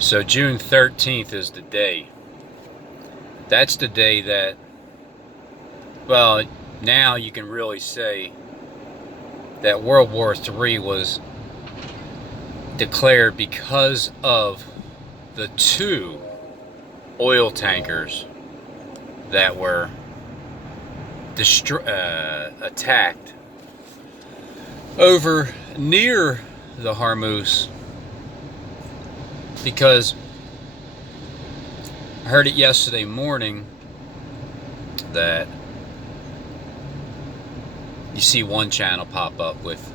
So June 13th is the day. That's the day that, well, now you can really say that World War III was declared because of the two oil tankers that were attacked over near the Hormuz. Because I heard it yesterday morning that you see one channel pop up with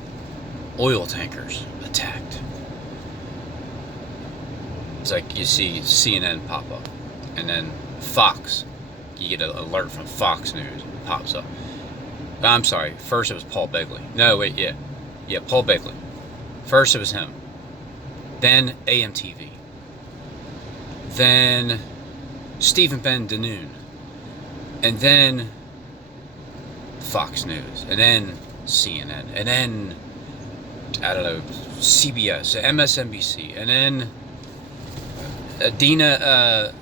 oil tankers attacked. It's like you see CNN pop up, and then Fox, you get an alert from Fox News, it pops up. I'm sorry, first it was Paul Begley. No, wait, yeah, Paul Begley. First it was him. Then AMTV. Then Stephen Ben Danoon. And then Fox News. And then CNN. And then, I don't know, CBS, MSNBC. And then Adina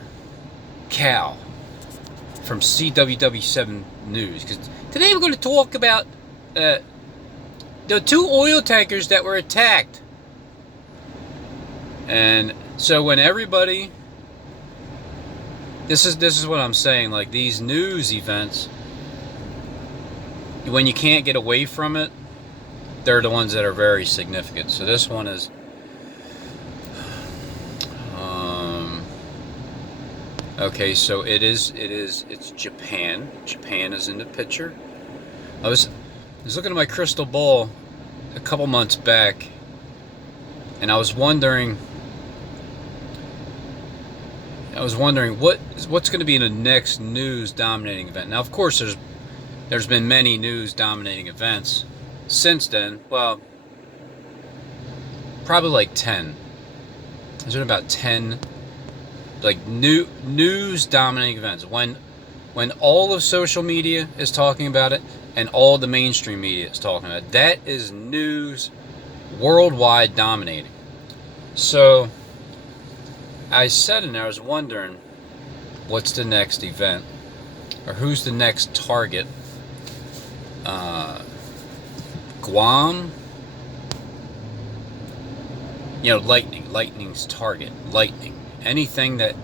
Cal from CWW7 News. Because today we're going to talk about the two oil tankers that were attacked. And so when everybody, this is what I'm saying, like these news events, when you can't get away from it, they're the ones that are very significant. So this one is okay, so it's Japan. Japan is in the picture. I was looking at my crystal ball a couple months back, and I was wondering what's going to be the next news dominating event. Now, of course, there's been many news dominating events since then. Well, probably like 10. There's been about 10 like news dominating events when all of social media is talking about it and all the mainstream media is talking about it. That is news worldwide dominating. So I said in there, I was wondering what's the next event, or who's the next target. Guam, lightning's target, lightning. Anything that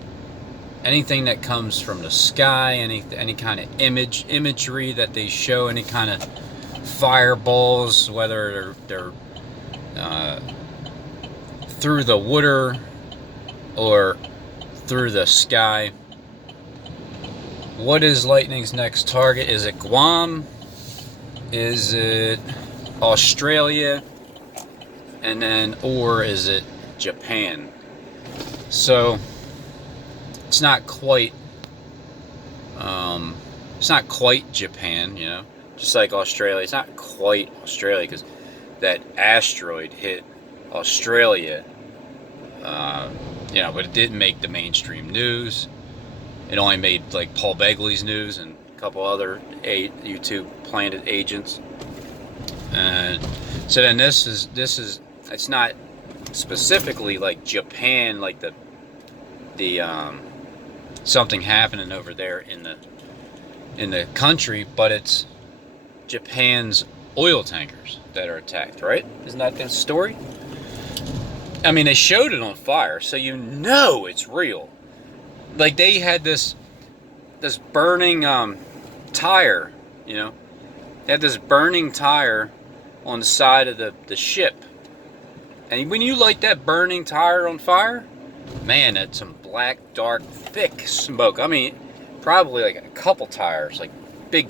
comes from the sky, any kind of imagery that they show, any kind of fireballs, whether they're through the water or through the sky. What is lightning's next target? Is it Guam? Is it Australia? And then, or is it Japan? So it's not quite Japan, just like Australia. It's not quite Australia because that asteroid hit Australia, but it didn't make the mainstream news. It only made like Paul Begley's news and a couple other YouTube Planet agents. And so then this is it's not specifically like Japan, like the something happening over there in the country, but it's Japan's oil tankers that are attacked, right? Isn't that the story? I mean, they showed it on fire, so it's real. Like they had this burning tire, They had this burning tire on the side of the ship. And when you light that burning tire on fire, man, that's some black, dark, thick smoke. I mean, probably like a couple tires, like big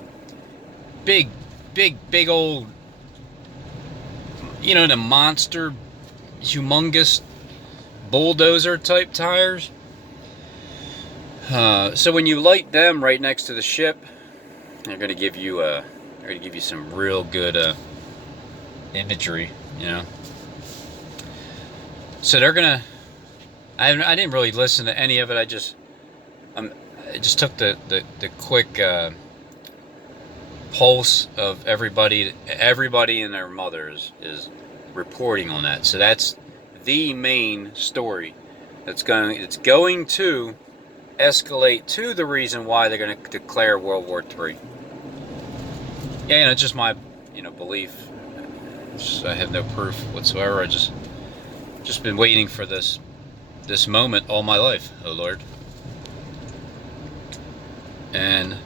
old, the monster, humongous bulldozer type tires. So when you light them right next to the ship, they're going to give you some real good imagery, So they're gonna. I didn't really listen to any of it. I just took the quick pulse of everybody. Everybody and their mothers is reporting on that. So that's the main story It's going to escalate to the reason why they're going to declare World War III. Yeah, it's just my, belief. I have no proof whatsoever. I just been waiting for this moment all my life, oh Lord. And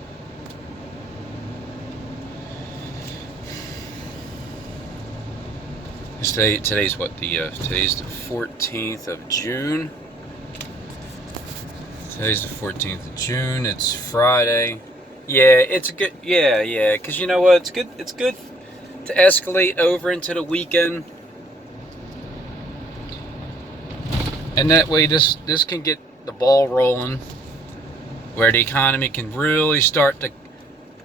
today's what, today's the 14th of June. Today's the 14th of June. It's Friday. Yeah, it's good. Yeah. Because you know what? It's good to escalate over into the weekend, and that way this can get the ball rolling, where the economy can really start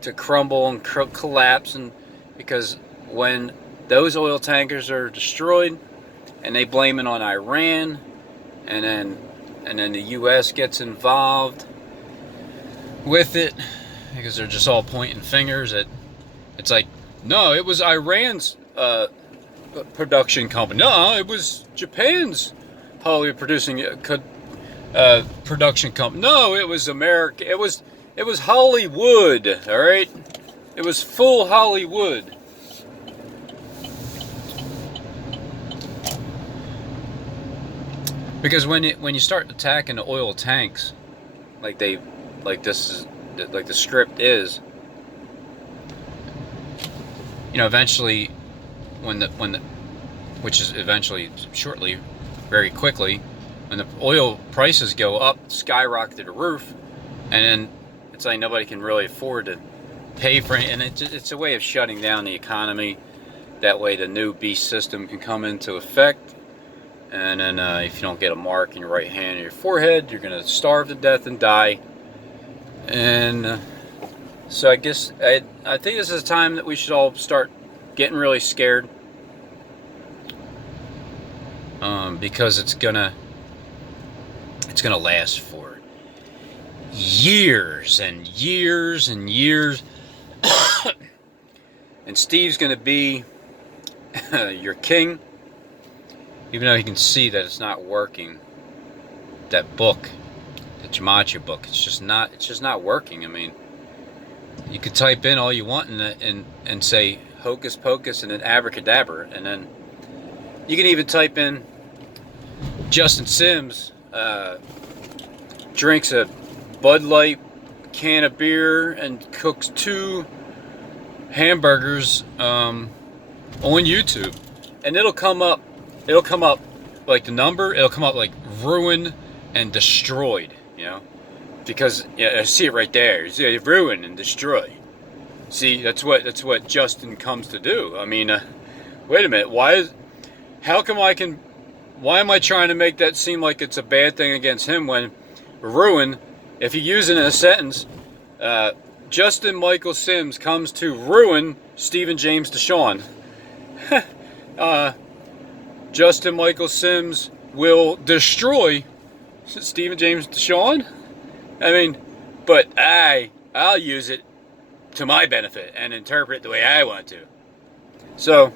to crumble and collapse. And because when those oil tankers are destroyed, and they blame it on Iran, and then the U.S. gets involved with it, because they're just all pointing fingers at. It's like, no, it was Iran's production company. No, it was Japan's Hollywood production company. No, it was America. It was Hollywood. All right, it was full Hollywood. Because when you start attacking the oil tanks, like the script is, eventually, which is eventually, shortly, very quickly, when the oil prices go up, skyrocket to the roof, and then it's like nobody can really afford to pay for it, and it's a way of shutting down the economy. That way, the new beast system can come into effect. And then if you don't get a mark in your right hand or your forehead, you're going to starve to death and die. And so I guess I think this is a time that we should all start getting really scared. Because it's gonna last for years and years and years. And Steve's going to be your king. Even though you can see that it's not working, that book, the Gematria book, it's just not working. I mean, you could type in all you want and say hocus pocus and then abracadabra, and then you can even type in Justin Sims drinks a Bud Light can of beer and cooks 2 hamburgers on YouTube, and it'll come up. It'll come up like the number. It'll come up like ruined and destroyed. Because I see it right there. It's ruined and destroyed. See, that's what Justin comes to do. I mean, wait a minute. Why am I trying to make that seem like it's a bad thing against him when ruin? If you use it in a sentence, Justin Michael Sims comes to ruin Stephen James Deshawn. Justin Michael Sims will destroy Stephen James Deshawn. I mean, but I'll use it to my benefit and interpret it the way I want to. So,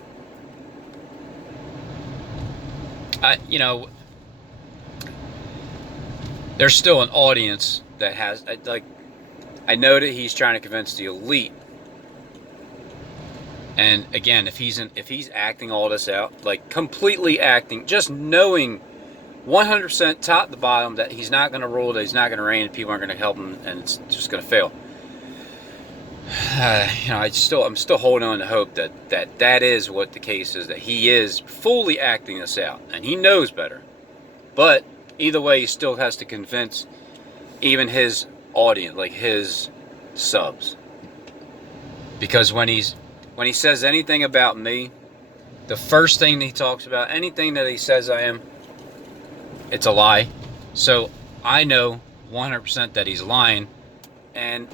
there's still an audience that has, I know that he's trying to convince the elite. And again, if he's acting all this out, like completely acting, just knowing 100% top to bottom that he's not going to rule, that he's not going to reign, and people aren't going to help him, and it's just going to fail. I'm still holding on to hope that is what the case is, that he is fully acting this out, and he knows better. But either way, he still has to convince even his audience, like his subs, because when he says anything about me, the first thing he talks about, anything that he says I am, it's a lie. So I know 100% that he's lying, and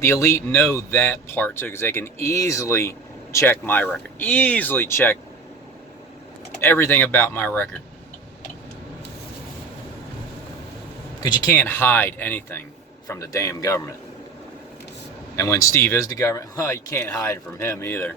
the elite know that part too, because they can easily check my record, easily check everything about my record, because you can't hide anything from the damn government. And when Steve is the government, well, you can't hide from him either.